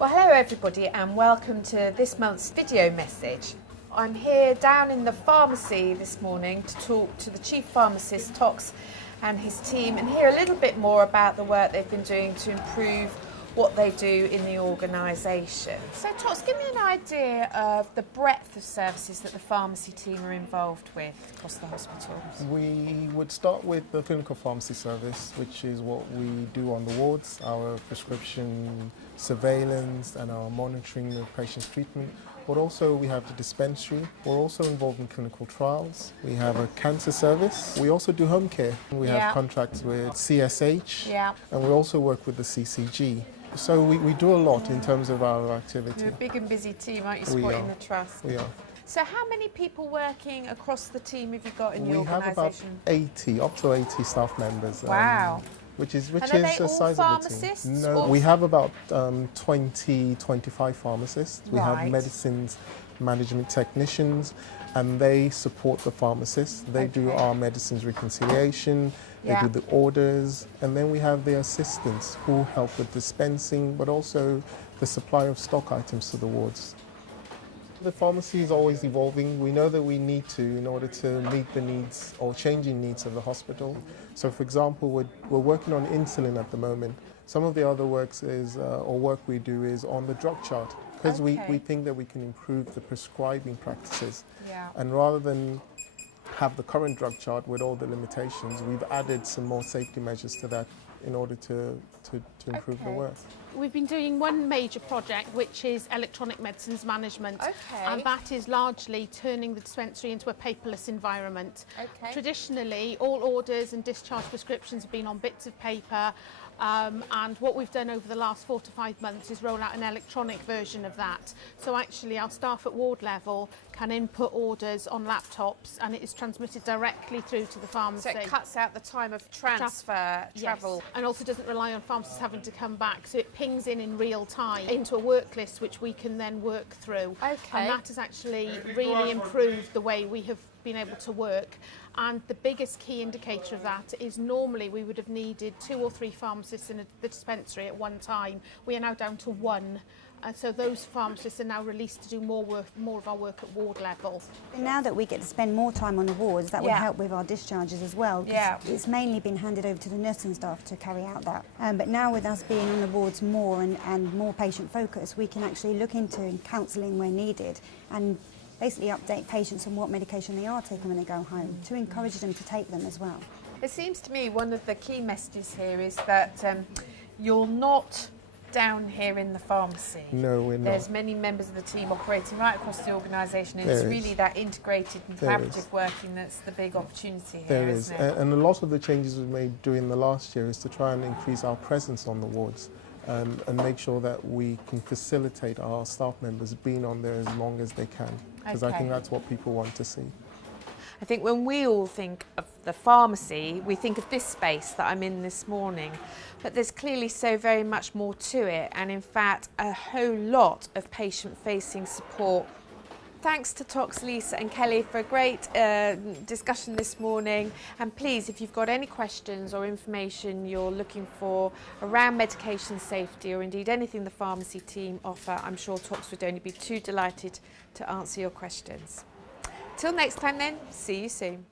Well, hello everybody and welcome to this month's video message. I'm here down in the pharmacy this morning to talk to the Chief Pharmacist, Tox, and his team and hear a little bit more about the work they've been doing to improve what they do in the organisation. So Tox, give me an idea of the breadth of services that the pharmacy team are involved with across the hospitals. We would start with the clinical pharmacy service, which is what we do on the wards, our prescription surveillance and our monitoring of patients' treatment. But also we have the dispensary. We're also involved in clinical trials. We have a cancer service. We also do home care. We have contracts with CSH and we also work with the CCG. So we do a lot in terms of our activity. You're a big and busy team, aren't you, supporting the trust? We are. So how many people working across the team have you got in the organisation? We have about 80, up to 80 staff members. Wow. Which is and are they a all sizable pharmacists? team. No, we have about 20, 25 pharmacists. We have medicines management technicians and they support the pharmacists. They do our medicines reconciliation, they do the orders, and then we have the assistants who help with dispensing, but also the supply of stock items to the wards. The pharmacy is always evolving. We know that we need to in order to meet the needs or changing needs of the hospital. So for example, we're working on insulin at the moment. Some of the other work we do is on the drug chart because we think that we can improve the prescribing practices. And rather than have the current drug chart with all the limitations, we've added some more safety measures to that in order to improve the work. We've been doing one major project, which is electronic medicines management, and that is largely turning the dispensary into a paperless environment. Traditionally, all orders and discharge prescriptions have been on bits of paper, and what we've done over the last 4 to 5 months is roll out an electronic version of that. So actually our staff at ward level can input orders on laptops and it is transmitted directly through to the pharmacy. So it cuts out the time of travel. Yes. And also doesn't rely on pharmacists having to come back. So it pings in real time into a work list which we can then work through. And that has actually really improved the way we have been able to work. And the biggest key indicator of that is normally we would have needed 2 or 3 pharmacists in the dispensary at one time. We are now down to 1. And so those pharmacists are now released to do more of our work at ward level. Now that we get to spend more time on the wards, that will help with our discharges as well. It's mainly been handed over to the nursing staff to carry out that. But now with us being on the wards more and more patient focused, we can actually look into counselling where needed and basically update patients on what medication they are taking when they go home to encourage them to take them as well. It seems to me one of the key messages here is that you're not down here in the pharmacy. No, we're not. There's many members of the team operating right across the organisation and it's really that integrated and collaborative working that's the big opportunity here, isn't it? And a lot of the changes we've made during the last year is to try and increase our presence on the wards and make sure that we can facilitate our staff members being on there as long as they can, because I think that's what people want to see. I think when we all think of the pharmacy, we think of this space that I'm in this morning, but there's clearly so very much more to it, and in fact a whole lot of patient-facing support. Thanks to Tox, Lisa and Kelly for a great discussion this morning, and please, if you've got any questions or information you're looking for around medication safety or indeed anything the pharmacy team offer, I'm sure Tox would only be too delighted to answer your questions. Till next time then, see you soon.